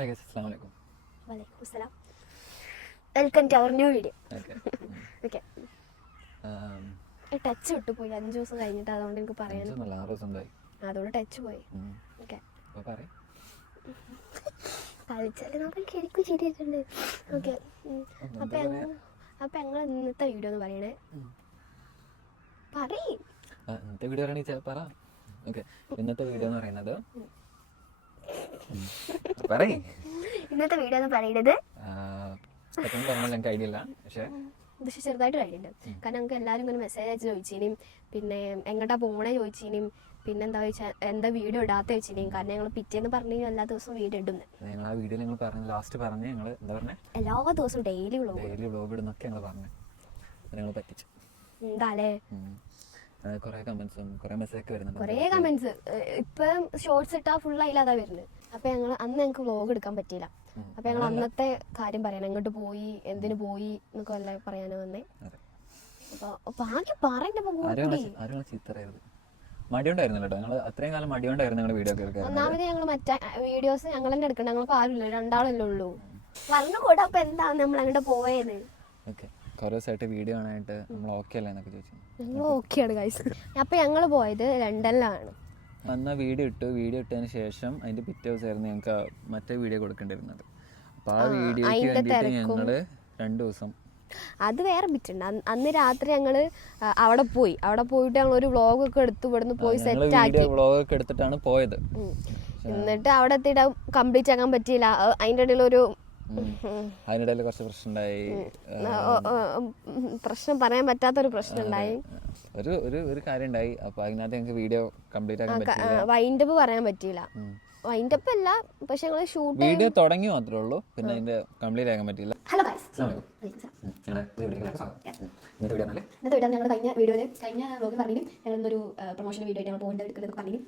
Hi guys, Assalamualaikum. Waalaikumsalam. Welcome to our new video. Okay. Okay. Touch വിട്ടു പോയി 5 ദിവസം കഴിഞ്ഞിട്ട്, അതുകൊണ്ട് എനിക്ക് പറയാനും അതുകൊണ്ട് ടച്ച് പോയി. ഓക്കെ, കളിച്ചാൽ നമുക്ക് ശരിക്കും ശരിയായിട്ടുണ്ട്. ഓക്കെ, അപ്പൊ ഞങ്ങൾ ഇന്നത്തെ വീഡിയോ എന്ന് പറയണേ ഇന്നത്തെ വീഡിയോ എന്ന് പറയുന്നത് ഇന്നത്തെ വീഡിയോ എന്ന് പറയുന്നത് ഞങ്ങൾക്ക് ഐഡിയ ഇല്ല, പക്ഷെ ചെറുതായിട്ട് കഴിയുന്നുണ്ട്. കാരണം ഞങ്ങൾക്ക് എല്ലാവരും ഇങ്ങനെ മെസ്സേജ് അയച്ച് ചോദിച്ചേനും, പിന്നെ എങ്ങോട്ടാ പോണേ ചോദിച്ചേനും, പിന്നെ എന്താ വെച്ചാൽ എന്താ വീഡിയോ ഇടാത്ത വെച്ചേനും. കാരണം ഞങ്ങൾ പിറ്റേന്ന് പറഞ്ഞു എല്ലാ ദിവസവും വീഡിയോ ഇടുന്നത്. എല്ലാ ദിവസവും ഡെയിലി വ്ളോഗ് ഇടുന്നൊക്കെ ഞങ്ങൾ പറഞ്ഞു, ഞങ്ങൾ പറ്റിച്ചു. എന്താലേ കുറേ കമന്റ്സ് ഇപ്പം ഷോർട്സ് ഇട്ടാ ഫുൾ അതിലതാ വരുന്നത്. അപ്പൊ ഞങ്ങൾ അന്ന് ഞങ്ങൾക്ക് വ്ളോഗ് എടുക്കാൻ പറ്റിയില്ല. അപ്പൊ ഞങ്ങൾ അന്നത്തെ കാര്യം പറയാൻ, എങ്ങോട്ട് പോയി, എന്തിനു പോയി എന്നൊക്കെ അല്ല പറയാനോ വന്നേ. അപ്പൊ ബാക്കി ഒന്നാമത് ഞങ്ങൾ മറ്റേ വീഡിയോസ് ഞങ്ങൾ തന്നെ എടുക്കണ്ട, ഞങ്ങൾക്ക് ആരുമില്ല, രണ്ടാളല്ലേ ഉള്ളൂ. പറഞ്ഞുകൂടാ അപ്പൊ എന്താ നമ്മൾ അങ്ങോട്ട് പോയത്. വീഡിയോ ആണായിട്ട് നമ്മൾ ഓക്കെ അല്ലേ എന്നൊക്കെ ചോദിച്ചു. ഞങ്ങൾ ഓക്കെയാണ് ഗൈസ്. അപ്പൊ ഞങ്ങൾ പോയത് ലണ്ടനിലാണ്. അന്ന് വീഡിയോ ഇട്ടതിന് ശേഷം അതിന്റെ പിറ്റേ ദിവസമായിരുന്നു ഞങ്ങൾക്ക് മറ്റേ വീഡിയോ കൊടുക്കേണ്ടിരുന്നത്. അപ്പൊ ആ വീഡിയോക്ക് വേണ്ടിയിട്ട് ഞങ്ങള് 2 ദിവസം, അത് വേറെ ബിറ്റുണ്ട്. അന്ന് രാത്രി ഞങ്ങള് അവിടെ പോയിട്ട് ഞങ്ങൾ ഒരു വ്ളോഗ് ഒക്കെ എടുത്തു, ഇവിടുന്ന് പോയി സെറ്റ് ആക്കി വ്ളോഗ് ഒക്കെ എടുത്തിട്ടാണ് പോയത്. എന്നിട്ട് അവിടെ എത്തിയിട്ട് കംപ്ലീറ്റ് ആക്കാൻ പറ്റിയില്ല. അതിന്റെ ഇടയിൽ അതിനിടയിൽ കുറച്ച് പ്രശ്നം പറയാൻ പറ്റാത്തൊരു പ്രശ്നം ഉണ്ടായി, ഒരു കാര്യം ഉണ്ടായി. അപ്പൊ അതിനകത്ത് ഞങ്ങൾക്ക് വീഡിയോ കംപ്ലീറ്റ് ആക്കാൻ പറ്റില്ല, വൈൻഡപ്പ് പറയാൻ പറ്റിയില്ല. വൈൻഡപ്പ് അല്ല, പക്ഷെ ഞങ്ങൾ ഷൂട്ട് വീഡിയോ തുടങ്ങി മാത്രമേ ഉള്ളൂ, പിന്നെ അതിന്റെ കംപ്ലീറ്റ് ആക്കാൻ പറ്റില്ല. ഹലോ ഗൈസ്, ഞങ്ങൾ കഴിഞ്ഞ വ്ളോഗിൽ പറഞ്ഞു ഞങ്ങളൊരു പ്രൊമോഷൻ വീഡിയോ ആയിട്ട് ഞങ്ങൾ പോകേണ്ട എടുക്കുന്നത് പറഞ്ഞു.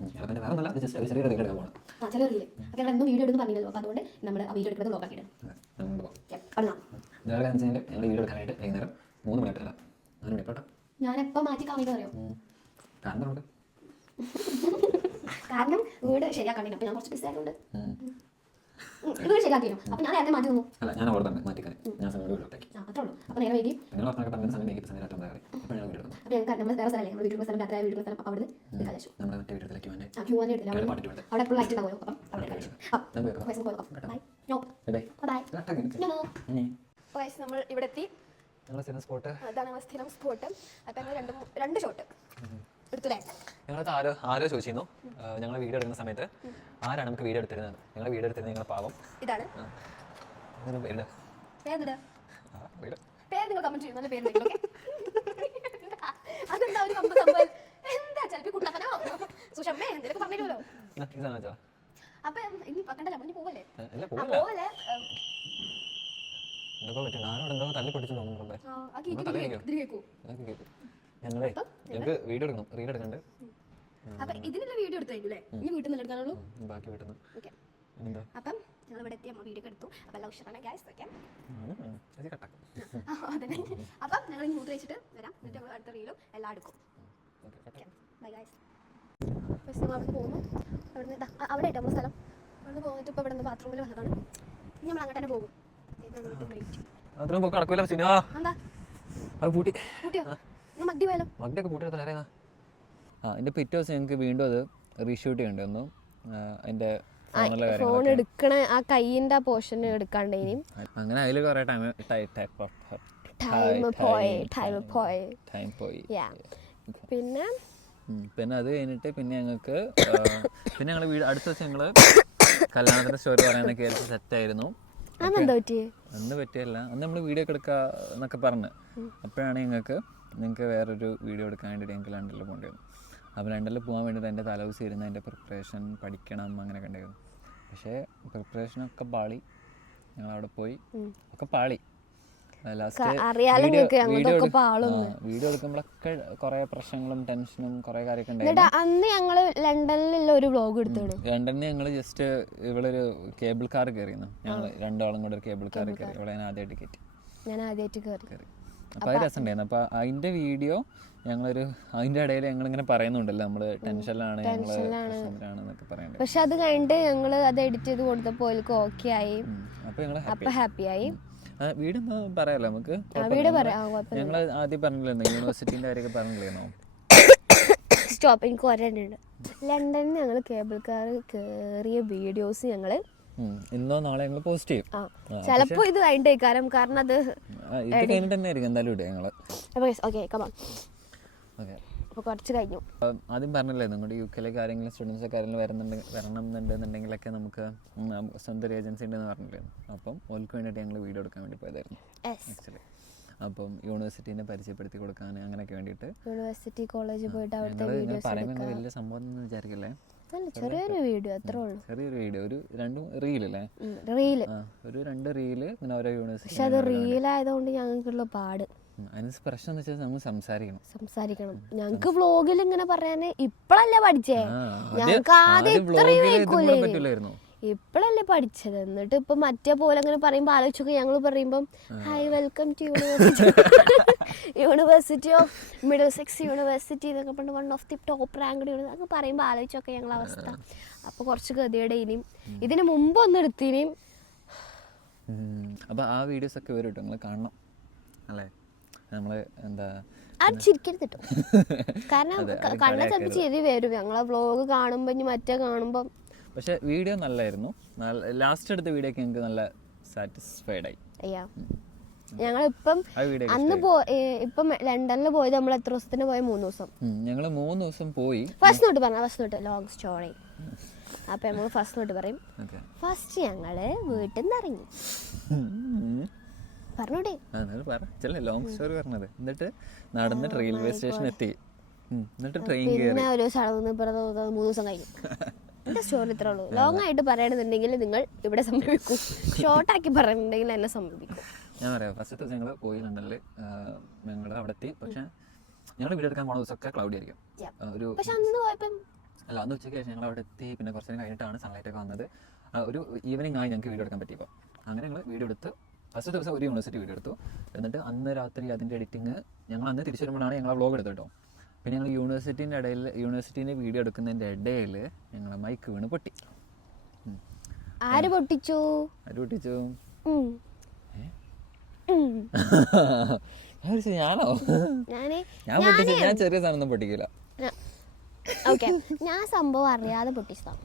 ചിലറിയില്ലേ അപ്പൊ ഞങ്ങൾ എന്നും വീഡിയോ എടുന്ന് പറഞ്ഞല്ലോ. അപ്പൊ അതുകൊണ്ട് നമ്മൾ ആ വീഡിയോ എടുക്കുന്നത് നോക്കാക്കിയിട്ട് ഞാൻ എപ്പോ മാറ്റി കാണിക്കാൻ അറിയോ? കാരണം വീട് ശരിയാക്കണ്ടില്ല. അപ്പൊ ഞാൻ കുറച്ച് ബിസി ആയതുകൊണ്ട് വീട് ശരിയാക്കിയോ. അപ്പൊ ഞാൻ നേരത്തെ മാറ്റി തന്നു. അത്രേ ഉള്ളൂ. അപ്പൊ നേരെ വൈകി അപ്പൊ ഞങ്ങൾക്ക് നമ്മൾ വേറെ സ്ഥലമല്ലേ, നമ്മൾ വീട്ടിലുള്ള സ്ഥലം, രാത്രി വീട്ടിലുള്ള സ്ഥലം. അവിടെ അവിടെ എപ്പോഴും ലൈറ്റ് ഉണ്ടാവുമല്ലോ. അപ്പം നമ്മൾ ഇവിടെ എത്തി. അതാണ് സ്ഥിരം സ്പോട്ട്. അപ്പൊ ഞങ്ങൾ രണ്ട് ഷോട്ട് എടുത്തില്ലേ. ഞങ്ങൾക്ക് ആരോ ചോദിച്ചിരുന്നു ഞങ്ങൾ വീഡിയോ എടുക്കുന്ന സമയത്ത് ആരാണ് നമുക്ക് വീഡിയോ എടുത്തിരുന്നത്. ഞങ്ങൾ വീഡിയോ എടുത്തിരുന്നത് നിങ്ങളുടെ പാവം ഇതാണ്. പേര് നിങ്ങൾ കമന്റ് ചെയ്യും, നല്ല പേര്. അതെന്താ ഒരു സംഭവം, എന്താ ചിലപ്പോ കുട്ടപ്പനോ സുഷമ്മേ എന്തൊക്കെ പറഞ്ഞിരുമല്ലോ. അപ്പൊ ഇനി പക്കണ്ടല്ലോ, മുന്നിൽ പോവല്ലേ പോവല്ലേ. ഞങ്ങൾക്ക് വീഡിയോ എടുക്കണം, റീൽ എടുക്കണ്ട്. അപ്പൊ ഇതിനുള്ള വീഡിയോ എടുത്തല്ലേ ഇനി വീട്ടിൽ നിന്ന് എടുക്കാനുള്ളൂ, ബാക്കി വീട്ടിൽ നിന്ന്. അപ്പം ഞങ്ങൾ ഇവിടെ എത്തി, നമ്മൾ വീഡിയോ എടുത്തു. അപ്പൊ എല്ലാം ഉഷാറാണ് ഗൈസ്. ഓക്കെ, അപ്പം ഞങ്ങൾ ഇനി മൂത്ത് വെച്ചിട്ട് വരാം, എന്നിട്ട് നമ്മൾ അടുത്ത റീലും എല്ലാം എടുക്കും. Bye guys. ഞങ്ങൾ അവിടെ പോകുന്നു. അവിടുന്ന് അവിടെ ആയിട്ട് നമ്മൾ സ്ഥലം അവിടെ പോയിട്ട് ഇപ്പൊ ഇവിടെ നിന്ന് ബാത്റൂമിൽ വന്നതാണ്. ഇനി നമ്മൾ അങ്ങോട്ട് തന്നെ പോകും. അതിന്റെ പിറ്റേ ദിവസം ഞങ്ങൾക്ക് വീണ്ടും അത് റീഷൂട്ട് ചെയ്യേണ്ടി വന്നു. അതിന്റെ ഫോൺ എടുക്കണ ആ കൈയിന്റെ പോർഷൻ എടുക്കാണ്ട് ഇനിയും അങ്ങനെ അതിൽ കുറെ ടൈം പോയി. പിന്നെ അത് കഴിഞ്ഞിട്ട് പിന്നെ ഞങ്ങൾക്ക് പിന്നെ ഞങ്ങൾ അടുത്ത ദിവസം ഞങ്ങള് കല്യാണത്തിന്റെ സ്റ്റോറി പറയാനൊക്കെ സെറ്റ് ആയിരുന്നു. അന്ന് പറ്റിയല്ല, അന്ന് നമ്മൾ വീഡിയോ ഒക്കെ എടുക്കുക എന്നൊക്കെ പറഞ്ഞ്. അപ്പോഴാണ് നിങ്ങൾക്ക് വേറൊരു വീഡിയോ എടുക്കാൻ വേണ്ടിയിട്ട് ഞങ്ങൾക്ക് ലണ്ടനിൽ പോകേണ്ടി വന്നു. അപ്പോൾ ലണ്ടനിൽ പോകാൻ വേണ്ടിയിട്ട് എൻ്റെ തലേദിവസം ഇരുന്ന് അതിൻ്റെ പ്രിപ്പറേഷൻ പഠിക്കണം അങ്ങനെയൊക്കെ ഉണ്ടായിരുന്നു. പക്ഷേ പ്രിപ്പറേഷനൊക്കെ പാളി. ഞങ്ങളവിടെ പോയി ഒക്കെ പാളി. ലാസ്റ്റ് വീഡിയോ എടുക്കുമ്പോഴൊക്കെ കുറെ പ്രശ്നങ്ങളും ടെൻഷനും കുറെ കാര്യമൊക്കെ ഉണ്ടായിരുന്നു. അന്ന് ഞങ്ങള് ലണ്ടനിലുള്ള ഒരു വ്ലോഗ് എടുത്തു. ലണ്ടനിൽ ഞങ്ങൾ ജസ്റ്റ് ഇവിടെ ഒരു കേബിൾ കാർ കയറിയിരുന്നു. ഞങ്ങൾ രണ്ടാളും കൂടെ ഒരു കേബിൾ കാർ കയറി. ഇവിടെ ഞാൻ ആദ്യമായിട്ട് കയറി. അപ്പോൾ അത് രസമുണ്ടായിരുന്നു. അപ്പോൾ അതിൻ്റെ വീഡിയോ അതിൻ്റെ ഇടയിൽ ഞങ്ങളിങ്ങനെ പറയുന്നുണ്ടല്ലോ നമ്മൾ ടെൻഷനിലാണെന്നൊക്കെ പറയുന്നത്. പക്ഷെ അത് കഴിഞ്ഞിട്ട് ഞങ്ങൾ അത് എഡിറ്റ് ചെയ്ത് കൊടുത്തപ്പോൾ ഓൽക്ക് ഓക്കെ ആയി. അപ്പോൾ ഞങ്ങൾ ഹാപ്പി ആയി. വീട് പറയാലോ നമുക്ക്. ഞങ്ങൾ ആദ്യം പറഞ്ഞില്ലായിരുന്നു യൂണിവേഴ്സിറ്റീൻ്റെ കാര്യമൊക്കെ പറഞ്ഞില്ലായിരുന്നോ? സ്റ്റോപ്പ്. എനിക്ക് ഒരെണ്ണുണ്ട്. ലണ്ടനിൽ ഞങ്ങൾ കേബിൾ കാർ കയറിയ വീഡിയോസ് ഞങ്ങൾ ഇന്നോ നാളെ ഞങ്ങൾ പോസ്റ്റ് ചെയ്യും. ചിലപ്പോൾ ഇത് കഴിഞ്ഞിട്ടേ കാരണം അത് കഴിഞ്ഞിട്ട് തന്നെ ആയിരിക്കും എന്തായാലും ഇടുക ഞങ്ങൾ. Okay come on. ഓക്കെ, അപ്പോൾ കുറച്ച് കഴിഞ്ഞു. ആദ്യം പറഞ്ഞില്ലേ നിങ്ങളുടെ UK ആരെങ്കിലും സ്റ്റുഡൻസൊക്കെ ആരെങ്കിലും വരണമെന്നുണ്ടെന്നുണ്ടെങ്കിലൊക്കെ നമുക്ക് സ്വന്തം ഒരു ഏജൻസി ഉണ്ടെന്ന് പറഞ്ഞില്ലേ. അപ്പം ഓൾക്ക് വേണ്ടിയിട്ട് ഞങ്ങൾ വീഡിയോ എടുക്കാൻ വേണ്ടി പോയതായിരുന്നു ആക്ച്വലി. അപ്പം യൂണിവേഴ്സിറ്റീനെ പരിചയപ്പെടുത്തി കൊടുക്കാൻ അങ്ങനെയൊക്കെ വേണ്ടിയിട്ട് യൂണിവേഴ്സിറ്റി കോളേജിൽ പോയിട്ട് അവിടുത്തെ വീഡിയോസ് പറയുമ്പോൾ വലിയ സംഭവം ഒന്നും വിചാരിക്കില്ലേ. ചെറിയൊരു വീഡിയോ, അത്രേ ഉള്ളൂ. ചെറിയൊരു വീഡിയോ, ഒരു 2 റീലല്ലേ? ഒരു 2 റീല് പിന്നെ ഓരോ യൂണിവേഴ്സിറ്റി. പക്ഷെ അത് റീലായതുകൊണ്ട് ഞങ്ങൾക്കുള്ള പാട്. അതിന് പ്രശ്നം എന്ന് വെച്ചാൽ നമ്മൾ സംസാരിക്കണം. ഞങ്ങക്ക് വ്ലോഗിൽ ഇങ്ങനെ പറയാന് ഇപ്പഴല്ലേ പഠിച്ചേ. ഞങ്ങക്ക് ആദ്യം ഇത്രയും വയ്ക്കൂലായിരുന്നു, ഇപ്പഴല്ലേ പഠിച്ചത്. എന്നിട്ട് ഇപ്പൊ മറ്റേ പോലെ അങ്ങനെ പറയുമ്പോ ആലോചിച്ചൊക്കെ ഞങ്ങൾ പറയുമ്പം hi welcome to university of Middlesex university എന്നൊക്കെ പറഞ്ഞ് 1 of the top ranked university അങ്ങനെ പറയുമ്പോൾ ആലോചിച്ചൊക്കെ ഞങ്ങളെ അവസ്ഥ. അപ്പോൾ കുറച്ച് ഗതിയുടെ ഇനിയും ഇതിന് മുമ്പ് ഒന്ന് എടുത്തിനിയും. അപ്പോൾ ആ വീഡിയോസ് ഒക്കെ വരും കേട്ടോ, നിങ്ങൾ കാണണം അല്ലേ. നമ്മൾ എന്താ അത് ചിരിക്കരുത് കേട്ടോ, കാരണം കണ്ണ ചിലപ്പോൾ ചിരി വരും ഞങ്ങളെ വ്ലോഗ് കാണുമ്പോൾ. ഇനി മറ്റേ കാണുമ്പം പക്ഷെ വീഡിയോ നല്ലായിരുന്നു. ലാസ്റ്റ് എടുത്ത വീഡിയോ ഒക്കെ എനിക്ക് നല്ല സാറ്റിസ്ഫൈഡ് ആയി. ഞങ്ങളിപ്പം അന്ന് ഇപ്പം ലണ്ടനിൽ പോയത് നമ്മൾ എത്ര ദിവസത്തിന് പോയ? 3 ദിവസം. ഞങ്ങൾ 3 ദിവസം പോയി. First not long story. അപ്പൊ നമ്മൾ ഫസ്റ്റ് നോട്ട് പറയും. ഫസ്റ്റ് ഞങ്ങള് വീട്ടിൽ നിന്ന് ഇറങ്ങി. പറഞ്ഞോട്ടെ, ലോങ് സ്റ്റോറി പറഞ്ഞത്. എന്നിട്ട് നടന്നിട്ട് റെയിൽവേ സ്റ്റേഷൻ എത്തി. എന്നിട്ട് ട്രെയിൻ പിന്നെ ഒരു സ്ഥലത്ത് 3 ദിവസം കഴിഞ്ഞു. എന്റെ സ്റ്റോറി ഇത്രേ ഉള്ളൂ. ലോങ് ആയിട്ട് പറയണമെന്നുണ്ടെങ്കിൽ നിങ്ങൾ ഇവിടെ സമീപിക്കും, ഷോർട്ടാക്കി പറയണമെന്നുണ്ടെങ്കിൽ എന്നെ സമീപിക്കും. ഞാൻ പറയാം, ഫസ്റ്റ് ദിവസം ഞങ്ങൾ പോയി ലണ്ടനിൽ. ഞങ്ങൾ അവിടെ എത്തി. പക്ഷെ ഞങ്ങൾ വീഡിയോ എടുക്കാൻ പോണ ദിവസമൊക്കെ ക്ലൗഡി ആയിരിക്കും. അന്ന് ഉച്ചയ്ക്ക് ശേഷം ഞങ്ങൾ അവിടെ എത്തി. പിന്നെ കുറച്ച് നേരം കഴിഞ്ഞിട്ടാണ് സൺലൈറ്റ് ഒക്കെ വന്നത്. ഒരു ഈവനിങ് ആയി ഞങ്ങൾക്ക് വീഡിയോ എടുക്കാൻ പറ്റിയപ്പോൾ. അങ്ങനെ ഞങ്ങൾ വീഡിയോ എടുത്ത് ഫസ്റ്റ് ദിവസം ഒരു യൂണിവേഴ്സിറ്റി വീഡിയോ എടുത്തു. എന്നിട്ട് അന്ന് രാത്രി അതിൻ്റെ എഡിറ്റിങ് ഞങ്ങൾ അന്ന് തിരിച്ചു വരുമ്പോഴാണ് ഞങ്ങൾ വ്ലോഗ് എടുത്തത് കേട്ടോ. പിന്നെ ഞങ്ങൾ യൂണിവേഴ്സിറ്റീൻ്റെ വീഡിയോ എടുക്കുന്നതിൻ്റെ ഇടയിൽ ഞങ്ങൾ മൈക്ക് വീണ് പൊട്ടി. ആര് പൊട്ടിച്ചു? ഞാനോ? ഞാൻ പൊട്ടിച്ചു. ഞാൻ ചെറിയ സാധനം പൊട്ടിക്കില്ല. ഞാൻ സംഭവം അറിയാതെ പൊട്ടിച്ചതാണ്.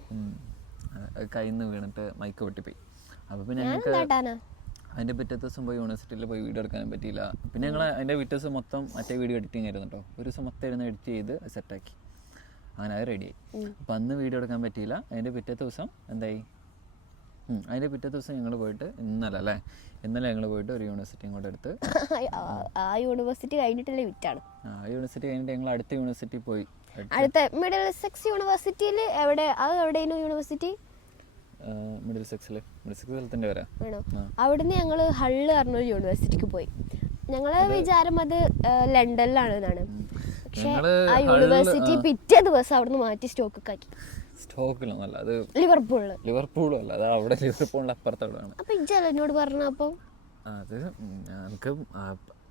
കയ്യിൽ നിന്ന് വീണിട്ട് മൈക്ക് പൊട്ടിപ്പോയി. അപ്പോൾ പിന്നെ ഞങ്ങൾക്ക് അതിൻ്റെ പിറ്റേ ദിവസം പോയി യൂണിവേഴ്സിറ്റിയിൽ പോയി വീഡിയോ എടുക്കാനും പറ്റിയില്ല. പിന്നെ ഞങ്ങൾ അതിൻ്റെ പിറ്റേ ദിവസം മൊത്തം മറ്റേ വീഡിയോ എഡിറ്റിംഗ് ആയിരുന്നു കേട്ടോ. ഒരു ദിവസം മൊത്തം ഇരുന്ന് എഡിറ്റ് ചെയ്ത് സെറ്റാക്കി. അങ്ങനെ അത് റെഡിയായി. അപ്പം അന്ന് വീഡിയോ എടുക്കാൻ പറ്റിയില്ല. അതിൻ്റെ പിറ്റേ ദിവസം എന്തായി? അതിൻ്റെ പിറ്റേ ദിവസം ഞങ്ങൾ പോയിട്ട് ഇന്നലെ ഞങ്ങൾ പോയിട്ട് ഒരു യൂണിവേഴ്സിറ്റി ഇങ്ങോട്ട് എടുത്ത്. ആ യൂണിവേഴ്സിറ്റി കഴിഞ്ഞിട്ടല്ലേ വിറ്റാണ്. ആ യൂണിവേഴ്സിറ്റി കഴിഞ്ഞിട്ട് ഞങ്ങൾ അടുത്ത യൂണിവേഴ്സിറ്റി പോയി. അടുത്ത മിഡിൽസെക്സ് യൂണിവേഴ്സിറ്റിയിൽ എവിടെയായിരുന്നു യൂണിവേഴ്സിറ്റി? മിഡിൽസെക്സിൽ സ്ഥലത്തിൻ്റെ വരാം. അവിടുന്ന് ഞങ്ങൾ ഹള്ള് പറഞ്ഞൊരു യൂണിവേഴ്സിറ്റിക്ക് പോയി. ഞങ്ങളെ വിചാരം അത് ലണ്ടനിലാണ് എന്നാണ്. പക്ഷെ ആ യൂണിവേഴ്സിറ്റി പിറ്റേ ദിവസം അവിടുന്ന് മാറ്റി സ്റ്റോക്കിലൊന്നും അല്ല, അത് ലിവർപൂളും അല്ല, അത് അവിടെ ലിവർപൂളിൻ്റെ അപ്പുറത്തോടാണ്. അപ്പൊ ഇജ്ജല്ല എന്നോട് പറഞ്ഞ. അപ്പം അത് ഞങ്ങൾക്ക്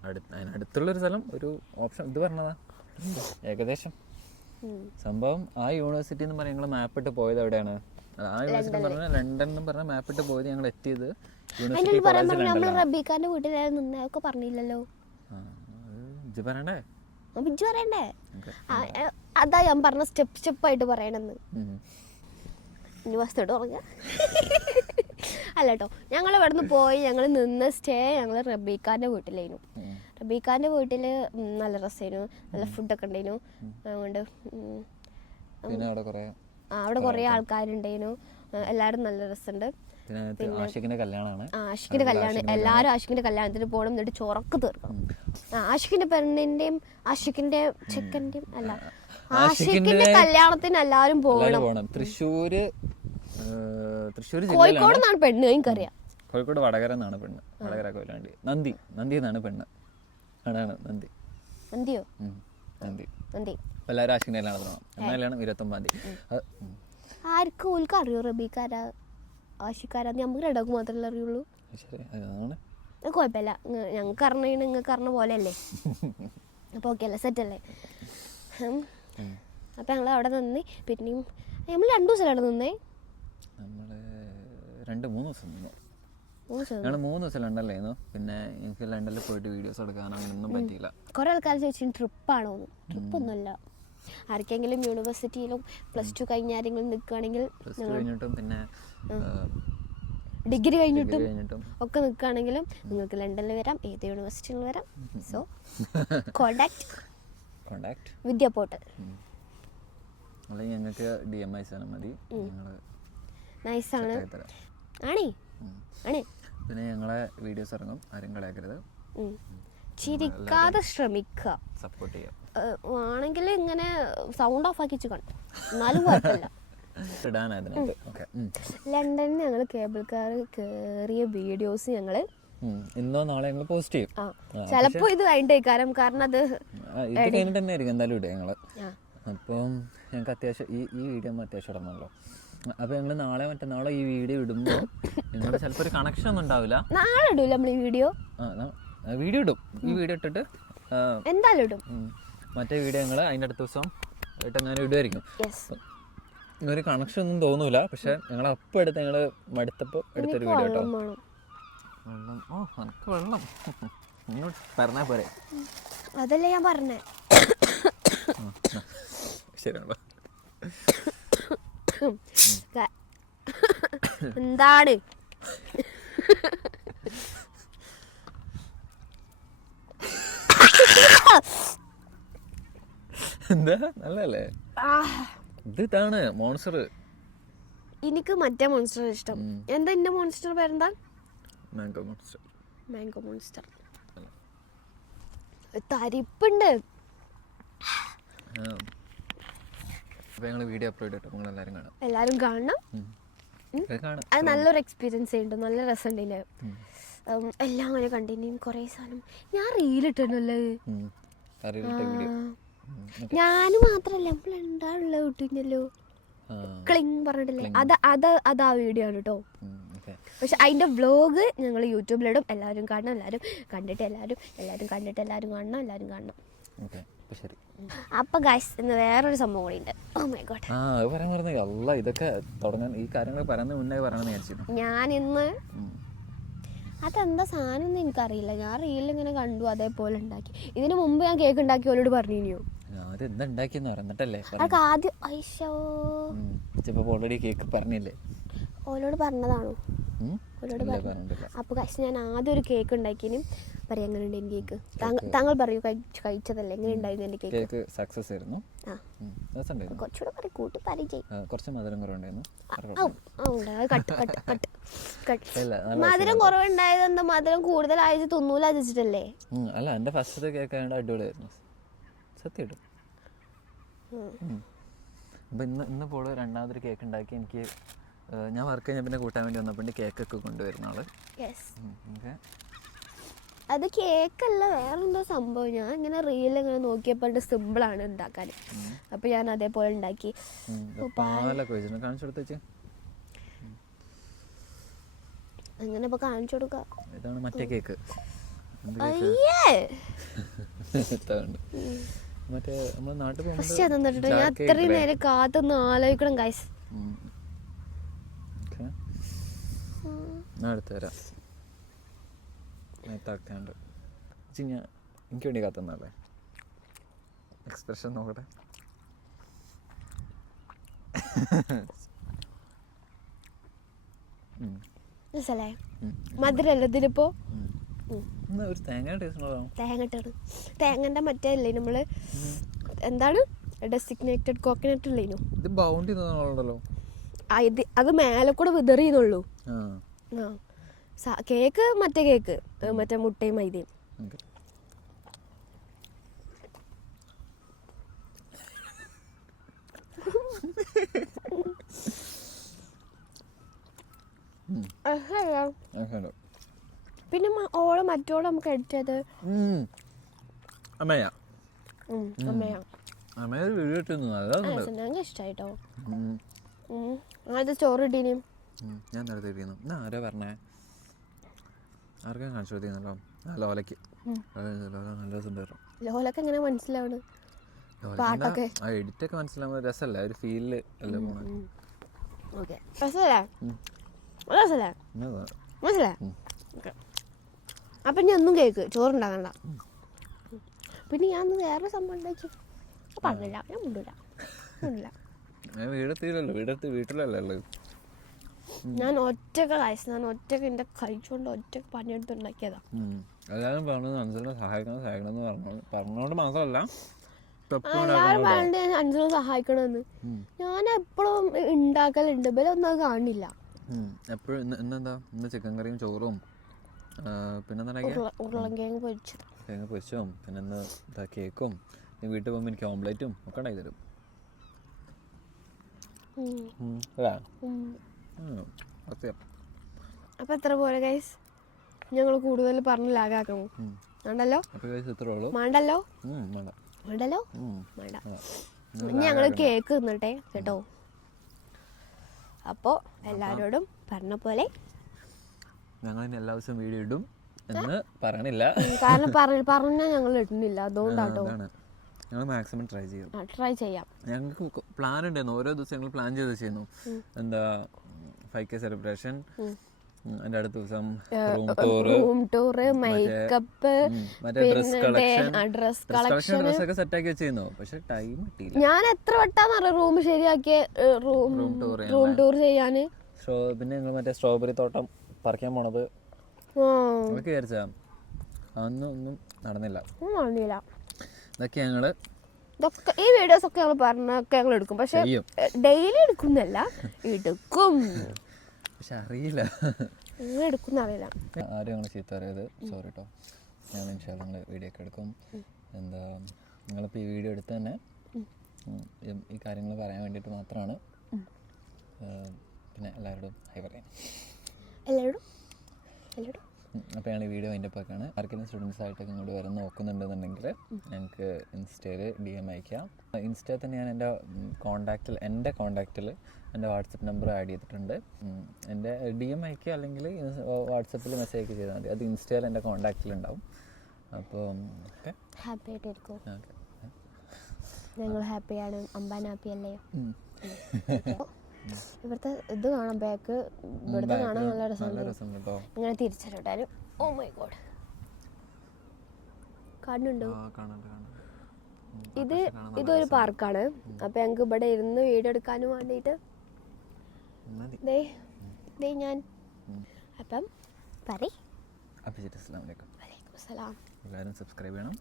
അതിനടുത്തുള്ളൊരു സ്ഥലം ഒരു ഓപ്ഷൻ ഇത് പറഞ്ഞതാ ഏകദേശം സംഭവം. ആ യൂണിവേഴ്സിറ്റി എന്ന് പറഞ്ഞാൽ ഞങ്ങൾ മാപ്പിട്ട് പോയത് എവിടെയാണ്? ആ യൂണിവേഴ്സിറ്റി പറഞ്ഞാൽ ലണ്ടൻ എന്ന് പറഞ്ഞാൽ മാപ്പിട്ട് പോയത് ഞങ്ങൾ എത്തിയത് റബീഖാന്റെ വീട്ടിലായിരുന്നു നിന്നൊക്കെ പറഞ്ഞില്ലല്ലോ. ഇജ്ജ് പറയണ്ടേ? അതാ ഞാൻ പറഞ്ഞ സ്റ്റെപ്പായിട്ട് പറയണെന്ന്. ഇനി വസ്തുട്ട് പറഞ്ഞ അല്ല കേട്ടോ. ഞങ്ങൾ ഇവിടെ നിന്ന് പോയി ഞങ്ങൾ നിന്ന് സ്റ്റേ ഞങ്ങൾ റബീഖാന്റെ വീട്ടിലായിരുന്നു. റബീഖാന്റെ വീട്ടിൽ നല്ല രസമായിരുന്നു, നല്ല ഫുഡൊക്കെ ഉണ്ടായിരുന്നു. അതുകൊണ്ട് അവിടെ കുറേ ആൾക്കാരുണ്ടായിരുന്നു. എല്ലാവരും നല്ല രസമുണ്ട്. ആഷിഖിന്റെ കല്യാണം. എല്ലാവരും ആഷിഖിന്റെ കല്യാണത്തിന് പോകണം. എന്നിട്ട് ചോറൊക്കെ തീർക്കണം. ആഷിഖിന്റെ പെണ്ണിന്റെയും ആഷിഖിന്റെ ചെക്കന്റെയും അല്ല ആഷിഖിന്റെ കല്യാണത്തിന് എല്ലാവരും പോകണം. തൃശ്ശൂര് കോഴിക്കോട് നിന്നാണ് പെണ്ണ്. എനിക്കറിയാം. കോഴിക്കോട് വടകര എന്നാണ് പെണ്ണ്. വടകര കൊയിലാണ്ടി നന്ദി എന്നാണ് പെണ്ണ്. നന്ദിയോ? എല്ലാവരും ആഷിഖിന്റെ കല്യാണത്തിന് പോകണം. എന്നാലാണ് 29-ാം തീയതി. ആർക്കും ഓൽക്ക് അറിയോ റബീഖാരാ ആഷിഖാരാ? നമുക്ക് രണ്ടാൾക്ക് മാത്രമല്ലേ അറിയുള്ളൂ. അത് കുഴപ്പമില്ല, ഞങ്ങൾക്ക് അറിഞ്ഞ നിങ്ങൾക്ക് അറിഞ്ഞ പോലെ അല്ലേ. അപ്പോൾ ഓക്കെ അല്ലേ, സെറ്റല്ലേ. അപ്പം ഞങ്ങൾ അവിടെ നിന്ന് പിന്നെയും നമ്മൾ 2 ദിവസം അവിടെ നിന്നേ. നമ്മൾ 2-3 ദിവസം നിന്നു. ഞങ്ങൾ 3 ദിവസം ലണ്ടനിലായിരുന്നു. പിന്നെ എനിക്ക് ലണ്ടനിൽ പോയിട്ട് വീഡിയോസ് എടുക്കാൻ അങ്ങനെയൊന്നും പറ്റിയില്ല. കുറേ ആൾക്കാർ ചോദിച്ചു ട്രിപ്പാണോ? ട്രിപ്പൊന്നുമല്ല. ആർക്കെങ്കിലും യൂണിവേഴ്സിറ്റിയിലും +2 കഴിഞ്ഞ ആരെങ്കിലും നിൽക്കുകയാണെങ്കിൽ, കഴിഞ്ഞിട്ടും പിന്നെ ഡിഗ്രി കഴിഞ്ഞിട്ടും ഒക്കെ നിൽക്കുകയാണെങ്കിലും നിങ്ങൾക്ക് ലണ്ടനിൽ വരാം, ഏത് യൂണിവേഴ്സിറ്റിയിൽ വരാം. സോ കോണ്ടാക്ട് വിദ്യ പോർട്ടൽ. അല്ലെങ്കിൽ ഞങ്ങൾക്ക് DM അയച്ചാലും മതി. നൈസാണ്. ആണേ ആണേ. പിന്നെ ഞങ്ങളെ വീഡിയോസ് ഇറങ്ങും, ആരും കളയാക്കരുത്. ചിരിക്കാതെ ശ്രമിക്കുക, സപ്പോർട്ട് ചെയ്യാം. ആണെങ്കിൽ ഇങ്ങനെ സൗണ്ട് ഓഫ് ആക്കി കണ്ടു, എന്നാലും കുഴപ്പമില്ല. ലണ്ടനിൽ ഞങ്ങൾ കേബിൾ കാർ കയറിയ വീഡിയോസ് ഞങ്ങൾ ഇന്നോ നാളെ ഞങ്ങൾ പോസ്റ്റ് ചെയ്യും. ചിലപ്പോൾ ഇത് കഴിഞ്ഞിട്ടേക്കാരം, കാരണം അത് കഴിഞ്ഞിട്ട് തന്നെ ആയിരിക്കും എന്തായാലും ഇടുക ഞങ്ങൾ. അപ്പം ഞങ്ങൾക്ക് അത്യാവശ്യം ഈ വീഡിയോ ഒന്നും അത്യാവശ്യം ഇടണമല്ലോ. അപ്പോൾ ഞങ്ങൾ നാളെ മറ്റന്നാളെ ഈ വീഡിയോ ഇടുമ്പോൾ നിങ്ങളുടെ ചിലപ്പോൾ ഒരു കണക്ഷൻ ഒന്നും ഉണ്ടാവില്ല. നാളെ ഇടൂല നമ്മൾ ഈ വീഡിയോ. വീഡിയോ ഇടും. ഈ വീഡിയോ ഇട്ടിട്ട് എന്തായാലും ഇടും. മറ്റേ വീഡിയോ ഞങ്ങൾ അതിൻ്റെ അടുത്ത ദിവസം ഇട്ടെങ്ങനെ ഇടുമായിരിക്കും. ഒരു കണക്ഷൻ ഒന്നും തോന്നൂല, പക്ഷെ ഞങ്ങൾ അപ്പം എടുത്ത് ഞങ്ങൾ മടുത്തപ്പോൾ എടുത്തൊരു വീഡിയോ കേട്ടോ. വെള്ളം, എനിക്ക് വെള്ളം ഇങ്ങോട്ട് പറഞ്ഞാൽ പോരെ. അതല്ലേ ഞാൻ പറഞ്ഞേ. ശരിയാണല്ലോ. എന്താണ് എന്താ നല്ലല്ലേ ഇതാണ് മോൺസ്റ്റർ. എനിക്ക് മറ്റേ മോൺസ്റ്റർ ഇഷ്ടം. എന്താ എന്റെ മോൺസ്റ്റർ പേരെന്താ? Mango monster. മാംഗോ മോൺസ്റ്റർ തരിപ്പുണ്ട്. അപ്പോൾ ഞങ്ങൾ വീഡിയോ അപ്ലോഡ് ചെയ്തിട്ട് നിങ്ങൾ എല്ലാവരും കാണണം. അത് നല്ലൊരു എക്സ്പീരിയൻസ് ഉണ്ട്, നല്ല രസമുണ്ട്. എല്ലാം അങ്ങനെ കണ്ടിന്യൂ കുറേ സാധനം ഞാൻ റീലിട്ടല്ലോ. ഞാന് മാത്രല്ല നമ്മൾ ഉണ്ടാവുള്ള കിട്ടിഞ്ഞല്ലോ ക്ലിങ് പറഞ്ഞിട്ടില്ലേ, അതാ വീഡിയോ ആണ് കേട്ടോ. പക്ഷെ അതിന്റെ വ്ലോഗ് ഞങ്ങൾ യൂട്യൂബിലിടും. എല്ലാവരും കാണണം, എല്ലാവരും കണ്ടിട്ട് എല്ലാവരും കാണണം. അപ്പൊ ഗൈസ് ഇന്ന് വേറൊരു സംഭവം കൂടി ഉണ്ട്. ഓ മൈ ഗോഡ്, ഇതൊക്കെ തുടങ്ങാൻ ഈ കാര്യങ്ങൾ പറയുന്ന മുന്നേ പറയണമെന്ന് വിചാരിച്ചു ഞാൻ ഇന്ന്. അതെന്താ സാധനം എന്ന് എനിക്കറിയില്ല. ഞാൻ റീലിൽ ഇങ്ങനെ കണ്ടു, അതേപോലെ ഉണ്ടാക്കി. ഇതിനു മുമ്പ് ഞാൻ കേക്ക് ഉണ്ടാക്കി ഓലോട് പറഞ്ഞിരുന്നു. അതൊക്കെ ആദ്യം ഓൾറെഡി കേക്ക് പറഞ്ഞില്ലേ, ഓലോട് പറഞ്ഞതാണോ? ഓലോട് പറഞ്ഞു. അപ്പൊ ഗൈസ് ഞാൻ ആദ്യം ഒരു കേക്ക് ഉണ്ടാക്കിനും പറയാം എങ്ങനെയുണ്ട് എൻ്റെ കേക്ക്. താങ്കൾ പറയൂ, കഴിച്ചതല്ലേ, എങ്ങനെ ഉണ്ടായിരുന്നു എൻ്റെ കേക്ക്? സക്സസ് ആയിരുന്നു. കുറച്ചുകൂടെ പറയും, കൂട്ടി പരിചയം. കുറച്ച് മധുരം കുറവുണ്ടായിരുന്നു. മധുരം കുറവുണ്ടായത് എന്താ? മധുരം കൂടുതലായത് തിന്നൂല വെച്ചിട്ടല്ലേ? അല്ല, എൻ്റെ ഫസ്റ്റത്തെ കേക്ക് അടിപൊളിയായിരുന്നു സത്യമായിട്ടും. അപ്പം ഇന്ന് പോള് രണ്ടാമതൊരു കേക്ക് ഉണ്ടാക്കി. എനിക്ക് ഞാൻ വർക്ക് കഴിഞ്ഞാൽ പിന്നെ കൂട്ടാൻ വേണ്ടി വന്നപ്പോൾ കേക്കൊക്കെ കൊണ്ടുവരുന്ന ആള്. അത് കേക്കല്ല, വേറെന്തോ സംഭവം. ഞാൻ ഇങ്ങനെ റീൽ ഇങ്ങനെ നോക്കിയപ്പോൾ സിമ്പിളാണ് ഉണ്ടാക്കാൻ. അപ്പം ഞാൻ അതേപോലെ ഉണ്ടാക്കി. അങ്ങനെ ഇപ്പൊ കാണിച്ചു കൊടുക്കാം. ഇതാണ് മറ്റേ കേക്ക്. ഞാൻ അത്രയും നേരം കാത്തൊന്ന് ആലോചിക്കണം ഗൈസ്. എടുത്തുതരാം. എനിക്ക് വേണ്ടി കാത്തുന്നല്ലേ. എക്സ്പ്രഷൻ നോക്കട്ടെ. മധുരല്ല ഇതിലിപ്പോ ഒരു തേങ്ങട്ടാണ്. തേങ്ങന്റെ മറ്റേ അല്ലേ നമ്മള് എന്താണ് ഡെസിഗ്നേറ്റഡ് കോക്കനട്ട് ഇല്ലേനു. ഇത് ബൗണ്ടി തോന്നുന്നുണ്ടല്ലോ. അത് മേലെ കൂടെ വിതറിയുന്നുള്ളൂ. കേക്ക് മറ്റേ കേക്ക് മറ്റേ മുട്ടയും മൈദയും. പിന്നെ മറ്റോളം നമുക്ക് എടുത്തത് അമ്മയാ. ഇഷ്ടായിട്ടോ. അത് ചോറ് ഇട്ടീനും ഞാൻ ആരാ പറഞ്ഞേ? ആർക്കും കാണിച്ചു കൊടുത്തിരുന്നല്ലോ ആ ലോലയ്ക്ക്. ലോല നല്ല രസമുണ്ടായിരുന്നു. ലോലൊക്കെ എങ്ങനെ മനസ്സിലാവണ്? പാട്ടൊക്കെ ആ എഡിറ്റൊക്കെ മനസ്സിലാവുന്ന രസമല്ല, ഒരു ഫീലില് അല്ലേ പോണേ. ഓക്കെ രസമല്ലേ? രസമല്ലേ? മനസ്സിലാ? ഓക്കെ. അപ്പം ഇനി ഒന്നും കേക്ക്, ചോറുണ്ടാകണ്ട. പിന്നെ ഞാൻ വേറെ സംഭവം ഉണ്ടാക്കി പറഞ്ഞില്ല, ഞാൻ മുണ്ടില്ല. വീടെത്തിയില്ലല്ലോ, വീട്ടിലല്ലേ ഉള്ളത്. ഞാൻ ഒറ്റക്ക് എൻ്റെ കഴിച്ചുകൊണ്ട് ഒറ്റക്ക് പണിയെടുത്തുണ്ടാക്കിയതാ. എല്ലാവരും പറഞ്ഞത് അഞ്ചലിനെ സഹായിക്കണം എന്ന് പറഞ്ഞോണ്ട് മാത്രമല്ല, എല്ലാവരും പറഞ്ഞിട്ട് ഞാൻ അഞ്ചലിനെ സഹായിക്കണമെന്ന്. ഞാൻ എപ്പോഴും ഉണ്ടാക്കലുണ്ട്, ഇവരൊന്നും അത് കാണില്ല. എപ്പോഴും ഇന്നെന്താ, ഇന്ന് ചിക്കൻ കറിയും ചോറും പിന്നെ ഉരുളൻകിഴങ്ങ് പൊരിച്ചതും പിന്നെ ഇന്ന് കേക്കും, വീട്ടിൽ പോകുമ്പോൾ എനിക്ക് ഓംലേറ്റും ഒക്കെ ഉണ്ടാക്കി തരും. അപ്പൊ എത്ര പോലെ ഗൈസ്, ഞങ്ങൾ കൂടുതൽ പറഞ്ഞ് ലാഗാക്കണോ? വേണ്ടല്ലോ വേണ്ടല്ലോ വേണ്ടല്ലോ വേണ്ട. ഇനി ഞങ്ങൾ കേക്ക് തിന്നട്ടെ കേട്ടോ. അപ്പോൾ എല്ലാവരോടും പറഞ്ഞ പോലെ ഞങ്ങൾ ഇനി എല്ലാ ദിവസവും വീഡിയോ ഇടും എന്ന് പറയണില്ല, കാരണം പറഞ്ഞാൽ ഞങ്ങൾ ഇടുന്നില്ല, അതുകൊണ്ടാട്ടോ. ഞങ്ങൾ മാക്സിമം ട്രൈ ചെയ്യാം. ഞങ്ങൾക്ക് പ്ലാൻ ഉണ്ടായിരുന്നു, ഓരോ ദിവസം ഞങ്ങൾ പ്ലാൻ ചെയ്ത് ചെയ്യുന്നു. എന്താ 5K സെലിബ്രേഷൻ, അതിന്റെ അടുത്ത ദിവസം room tour, makeup, dress collection ഒക്കെ സെറ്റ് ആക്കി വെച്ചിരുന്നു. പക്ഷെ ടൈം കിട്ടിയില്ല. ഞാൻ എത്ര വട്ടാന്ന് റൂം ശരിയാക്കിയ റൂം ടൂർ ചെയ്യാന്. പിന്നെ ഞങ്ങൾ മറ്റേ സ്ട്രോബെറി തോട്ടം പറിക്കാൻ പോണത് അതൊക്കെ വിചാരിച്ചാ, അതൊന്നും നടന്നില്ല. ഇതൊക്കെ ഞങ്ങള് ഈ വീഡിയോസ് ഒക്കെ ഞങ്ങൾ പറഞ്ഞൊക്കെ ഞങ്ങൾ എടുക്കും, പക്ഷെ ഡെയിലി എടുക്കുന്നല്ല, എടുക്കും പക്ഷെ അറിയില്ല, എടുക്കുന്ന അറിയില്ല. ആരും ഞങ്ങൾ ചീത്ത അറിയത് സോറി കേട്ടോ. ഞാൻ ഞങ്ങൾ വീഡിയോ ഒക്കെ എടുക്കും. എന്താ നിങ്ങളിപ്പോൾ ഈ വീഡിയോ എടുത്ത് തന്നെ ഈ കാര്യങ്ങൾ പറയാൻ വേണ്ടിയിട്ട് മാത്രമാണ്. പിന്നെ എല്ലാവരോടും ഹൈ പറയാം. എല്ലാവരോടും അപ്പോൾ ഞങ്ങൾ ഈ വീഡിയോ അതിൻ്റെ ഒപ്പൊക്കെയാണ്. ആർക്കെങ്കിലും സ്റ്റുഡൻസ് ആയിട്ടൊക്കെ ഇങ്ങോട്ട് വരാൻ നോക്കുന്നുണ്ടെന്നുണ്ടെങ്കിൽ ഞങ്ങൾക്ക് ഇൻസ്റ്റയിൽ DM അയക്കാം. ഇൻസ്റ്റയിൽ തന്നെ ഞാൻ എൻ്റെ കോൺടാക്റ്റിൽ എൻ്റെ വാട്സപ്പ് നമ്പർ ആഡ് ചെയ്തിട്ടുണ്ട്. എൻ്റെ DM അയക്കുക, അല്ലെങ്കിൽ വാട്സപ്പിൽ മെസ്സേജ് ഒക്കെ ചെയ്താൽ മതി. അത് ഇൻസ്റ്റയിൽ എൻ്റെ കോൺടാക്റ്റിലുണ്ടാവും. അപ്പോൾ ഓക്കെ, ഹാപ്പി ആയിട്ടിരിക്കും. ഞങ്ങൾ ഹാപ്പിയാണ്, അമ്പാൻ ഹാപ്പി അല്ലേ? ഇവിടുത്തെ ഇത് കാണാം, ബാക്ക് ഇവിടുത്തെ കാണാൻ നല്ല രസം കേട്ടോ. ഇങ്ങനെ തിരിച്ചറിയാനും. ഓ മൈ ഗോഡ്, കാണുന്നുണ്ടോ? ഇതൊരു പാർക്കാണ്. അപ്പൊ ഞങ്ങൾക്ക് ഇവിടെ ഇരുന്ന് വീഡിയോ എടുക്കാനും വേണ്ടിയിട്ട് ഞാൻ അപ്പം എല്ലാവരും സബ്സ്ക്രൈബ് ചെയ്യണം,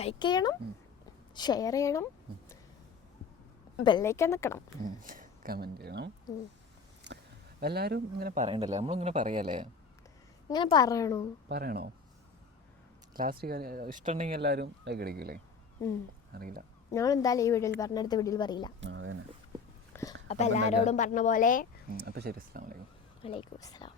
ലൈക്ക് ചെയ്യണം, ഷെയർ ചെയ്യണം, ബെല്ലൈക്കൺ നിൽക്കണം, കമന്റ് ചെയ്യണം. എല്ലാവരും ഇങ്ങനെ പറയണ്ടല്ലോ, നമ്മളിങ്ങനെ പറയാല്ലേ? ഇങ്ങനെ പറയണോ? ലാസ്റ്റ് ഇഷ്ടമുണ്ടെങ്കിൽ എല്ലാവരും ലൈക്ക് അടിക്കില്ലേ? അറിയില്ല, ഞാൻ എന്തായാലും ഈ വീഡിയോയിൽ പറഞ്ഞെടുത്ത വീഡിയോയിൽ പറയില്ല. അപ്പൊ എല്ലാവരോടും പറഞ്ഞ പോലെ. അപ്പൊ ശരി, അസ്സലാമു അലൈക്കും. വലൈക്കും അസ്സലാം.